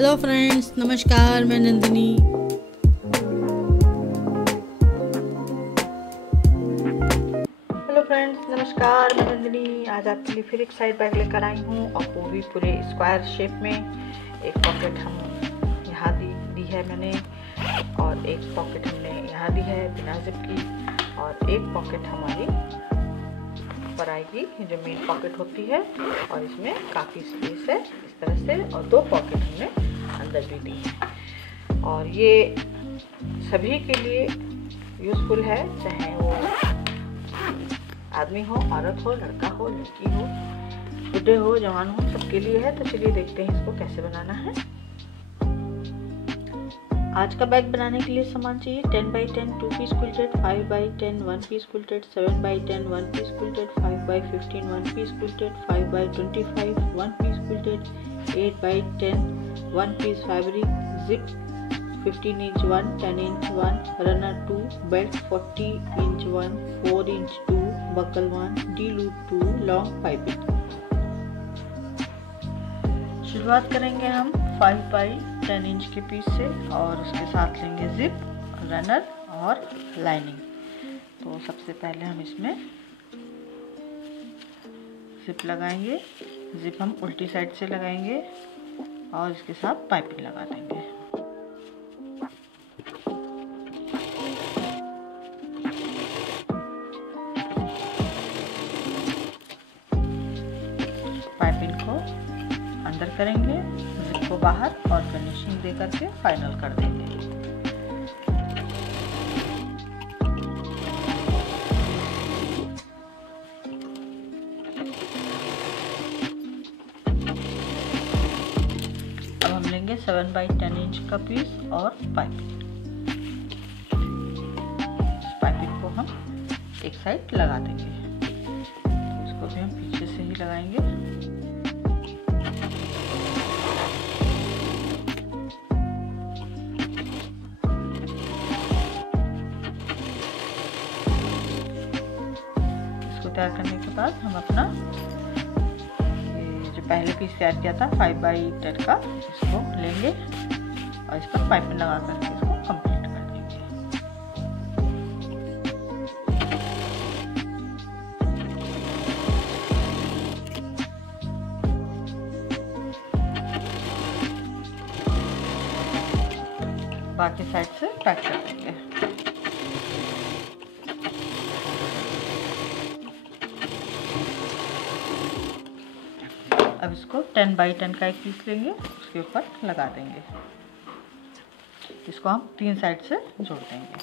Hello friends, नमस्कार। मैं नंदिनी। आज आपके लिए फिर एक साइड बैग लेकर आई हूँ और वो भी पूरे स्क्वायर शेप में। एक पॉकेट हम यहाँ दी है मैंने, और एक पॉकेट हमने यहाँ दी है बिना जिप की, और एक पॉकेट हमारी ऊपर आएगी जो मेन पॉकेट होती है, और इसमें काफ़ी स्पेस है इस तरह से, और दो पॉकेट हमने अंदर भी दी है। और ये सभी के लिए यूज़फुल है, चाहे वो आदमी हो, औरत हो, लड़का हो, लड़की हो, बुढ़े हो, जवान हो, सबके लिए है। तो चलिए देखते हैं इसको कैसे बनाना है। आज का बैग बनाने के लिए सामान चाहिए 10 by 10 2 piece quilted, 5 by 10 1 piece quilted, 7 by 10 1 piece quilted, 5 by 15 1 piece quilted, 5 by 25 1 piece quilted, 8 by 10 1 piece fabric, zip 15 inch 1, 10 inch 1, runner 2, belt 40 inch 1, 4 inch 2, buckle 1, D loop 2, long piping. शुरुआत करेंगे हम 5 by 10 inch के piece से, और उसके साथ लेंगे zip, runner और लाइनिंग। तो सबसे पहले हम इसमें जिप लगाएंगे। जिप हम उल्टी साइड से लगाएंगे और इसके साथ पाइपिंग लगा देंगे। पाइपिंग को अंदर करेंगे, जिप को बाहर, और फिनिशिंग दे करके फाइनल कर देंगे। अब हम लेंगे 7 बाई 10 इंच का पीस और पाइपिंग। इस पाइपिंग को हम एक साइड लगा देंगे, इसको भी हम पीछे से ही लगाएंगे। तैयार करने के बाद हम अपना ये जो पहले पीस तैयार किया था 5 बाई 10 का, इसको लेंगे और इस पर पाइपिंग लगा करके इसको कंप्लीट कर देंगे। बाकी साइड से पैक कर देंगे। अब इसको 10 बाई 10 का एक पीस लेंगे, उसके ऊपर लगा देंगे। इसको हम 3 साइड से जोड़ देंगे।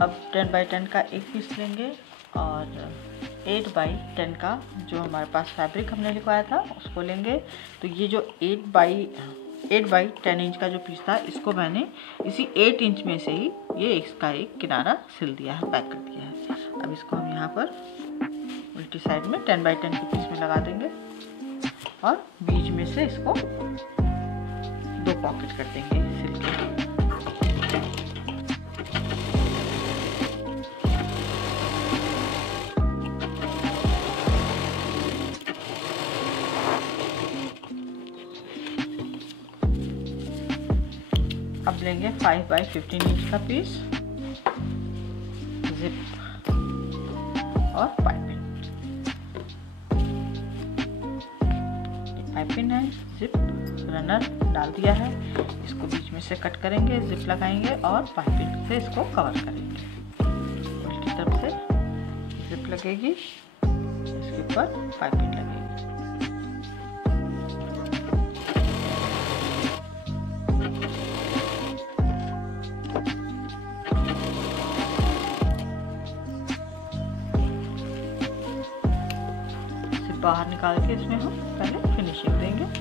अब 10 बाई 10 का एक पीस लेंगे, और 8 बाई 10 का जो हमारे पास फैब्रिक हमने लिखवाया था उसको लेंगे। तो ये जो 8 बाई 10 इंच का जो पीस था, इसको मैंने इसी 8 इंच में से ही ये इसका एक किनारा सिल दिया है, पैक कर दिया है। अब इसको हम यहाँ पर उल्टी साइड में 10 बाई 10 के पीस में लगा देंगे, और बीच में से इसको 2 पॉकेट कर देंगे सिल के। अब लेंगे 5 बाई 15 इंच का पीस, जिप और पाइपिंग। पाइपिंग है, जिप, रनर डाल दिया है। इसको बीच में से कट करेंगे, जिप लगाएंगे और पाइपिंग से इसको कवर करेंगे। उल्टी तरफ से जिप लगेगी, इसके ऊपर पाइपिंग लगेगी। बाहर निकाल के इसमें हम पहले फिनिशिंग देंगे।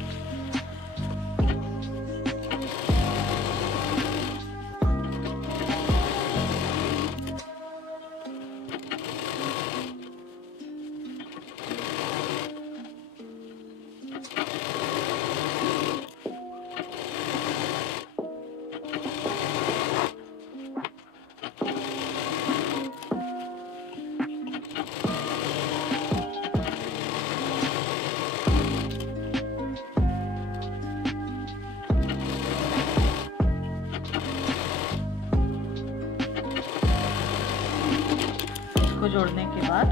को जोड़ने के बाद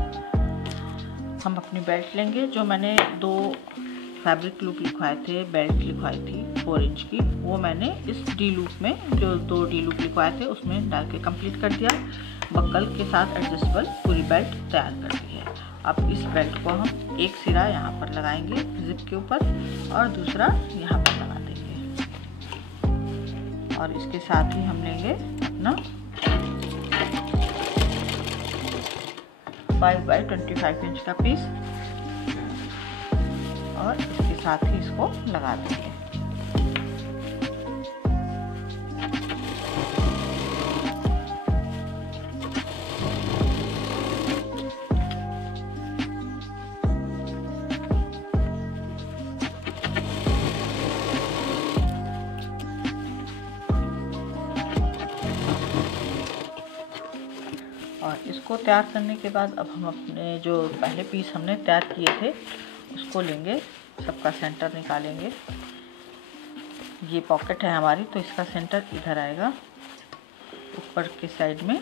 हम अपनी बेल्ट लेंगे। जो मैंने 2 फैब्रिक लूप लिखवाए थे, बेल्ट लिखवाई थी 4 इंच की, वो मैंने इस डी लूप में, जो 2 डी लूप लिखवाए थे उसमें डाल के कंप्लीट कर दिया। बक्कल के साथ एडजस्टेबल पूरी बेल्ट तैयार कर दी है। अब इस बेल्ट को हम एक सिरा यहाँ पर लगाएंगे जिप के ऊपर और दूसरा यहाँ पर लगा देंगे। और इसके साथ ही हम लेंगे अपना 5x25 इंच का पीस और इसके साथ ही इसको लगा देंगे। और इसको तैयार करने के बाद अब हम अपने जो पहले पीस हमने तैयार किए थे उसको लेंगे, सबका सेंटर निकालेंगे। ये पॉकेट है हमारी, तो इसका सेंटर इधर आएगा ऊपर के साइड में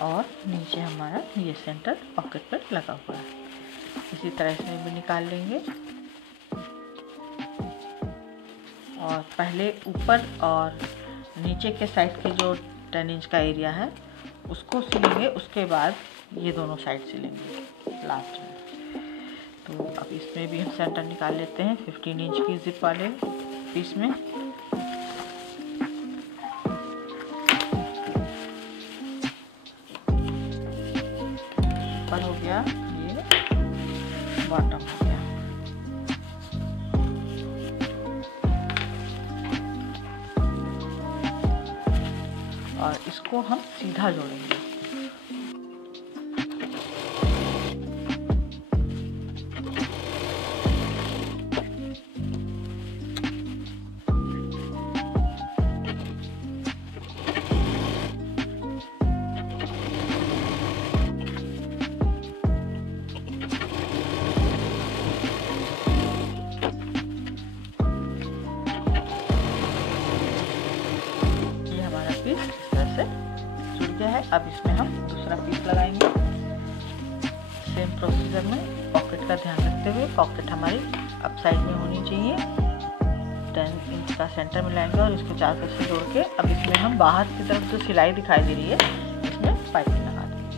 और नीचे हमारा ये सेंटर पॉकेट पर लगा हुआ है। इसी तरह इसमें भी निकाल लेंगे और पहले ऊपर और नीचे के साइड के जो 10 इंच का एरिया है उसको सिलेंगे, उसके बाद ये दोनों साइड सिलेंगे लास्ट में। तो अब इसमें भी हम सेंटर निकाल लेते हैं 15 इंच की जिप वाले पीस में। ऊपर हो गया, ये बॉटम हो गया। और इसको हम सीधा जोड़ेंगे। जुड़ गया है। अब इसमें हम दूसरा पीस लगाएंगे सेम प्रोसीजर में। पॉकेट का ध्यान रखते हुए, पॉकेट हमारी अप साइड में होनी चाहिए। 10 इंच का सेंटर मिलाएंगे और इसको 4 तरफ से जोड़ के अब इसमें हम बाहर की तरफ जो सिलाई दिखाई दे रही है इसमें पाइपिंग लगा देंगे।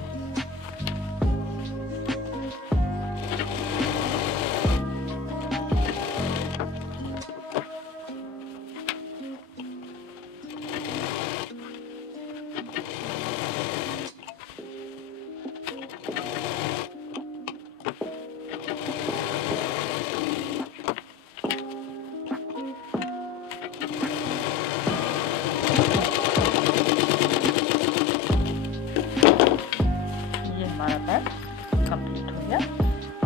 कंप्लीट हो गया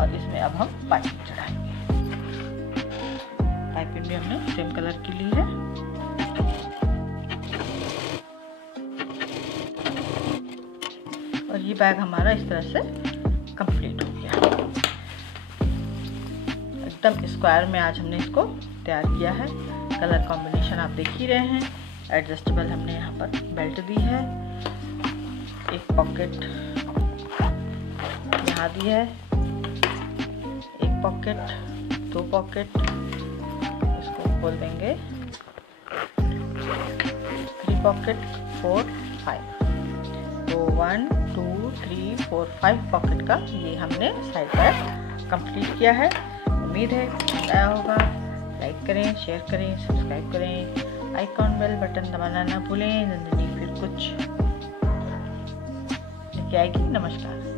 और इसमें अब हम पाइपिंग चढ़ाएंगे। पाइपिंग भी हमने सेम कलर की ली है। और ये बैग हमारा इस तरह से कंप्लीट हो गया। एकदम स्क्वायर में आज हमने इसको तैयार किया है। कलर कॉम्बिनेशन आप देख ही रहे हैं। एडजस्टेबल हमने यहाँ पर बेल्ट दी है, एक पॉकेट यहाँ दी है, एक पॉकेट, 2 पॉकेट, इसको खोल देंगे, 3 पॉकेट, 4, 5। तो 1 2 3 4 5 पॉकेट का ये हमने साइड बैग कंप्लीट किया है। उम्मीद है आया होगा। लाइक करें, शेयर करें, सब्सक्राइब करें, आइकॉन बेल बटन दबाना ना भूलें। नंदिनी फिर कुछ लेके आएगी। नमस्कार।